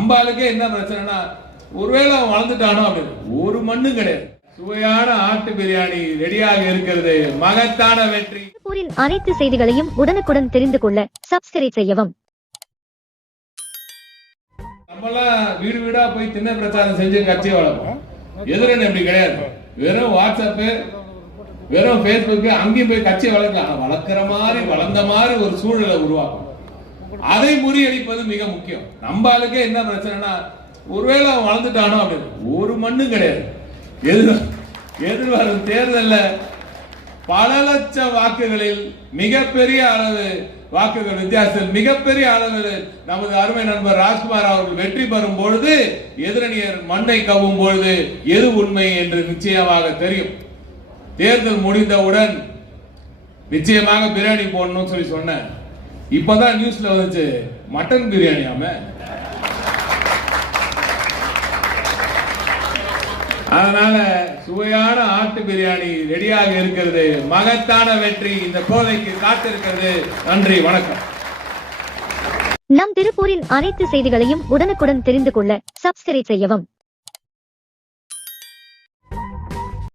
நம்ம ஆளுக்கே என்ன பிரச்சனைனா ஒருவேளை அவன் வளர்ந்துட்டானோ அப்படின்னு. ஒரு மண்ணும் கிடையாது. சுவையான ஆட்டு பிரியாணி ரெடியாக இருக்கிறது. மகத்தான வெற்றி. அனைத்து செய்திகளையும் உடனுக்குடன் தெரிந்து கொள்ள சப்ஸ்கிரைப் செய்யவும். நம்மலாம் வீடு வீடா போய் திண்ணை பிரச்சாரம் செஞ்சு கட்சி வளர்ப்போம். எதிரன் அப்படி கிடையாது. வெறும் வாட்ஸ்அப்பு வெறும் ஃபேஸ்புக் அங்கேயும் போய் கட்சி வளர்க்கலாம். வளர்க்குற மாதிரி வளர்ந்த மாதிரி ஒரு சூழலை உருவாக்கும் அதை முறியடிப்பது மிக முக்கியம். நம்ம ஆளுக்கே என்ன பிரச்சனைனா ஒருவேளை அவன் வளர்ந்துட்டானோ அப்படின்னு. ஒரு மண்ணும் கிடையாது. எதிர் எதிர்வரும் தேர்தலில் பல லட்ச வாக்குகளில் மிகப்பெரிய அளவு வாக்குகள் வித்தியாசத்தில் மிகப்பெரிய அளவில் நமது அருமை நண்பர் ராஜ்குமார் அவர்கள் வெற்றி பெறும் பொழுது எதிரணியர் மண்ணை கவ்வும் பொழுது எது உண்மை என்று நிச்சயமாக தெரியும். தேர்தல் முடிந்தவுடன் நிச்சயமாக பிரியாணி போடணும்னு சொல்லி சொன்னேன் இப்பதான் நியூஸ்ல வந்துச்சு மட்டன் பிரியாணியாம அதனால சுவையான ஆட்டு பிரியாணி ரெடியாக இருக்கிறது. மகத்தான வெற்றி இந்த கோதைக்கு காத்திருக்கிறது. நன்றி வணக்கம். நம் திருப்பூரின் அனைத்து செய்திகளையும் உடனுக்குடன் தெரிந்து கொள்ள சப்ஸ்கிரைப் செய்யவும்.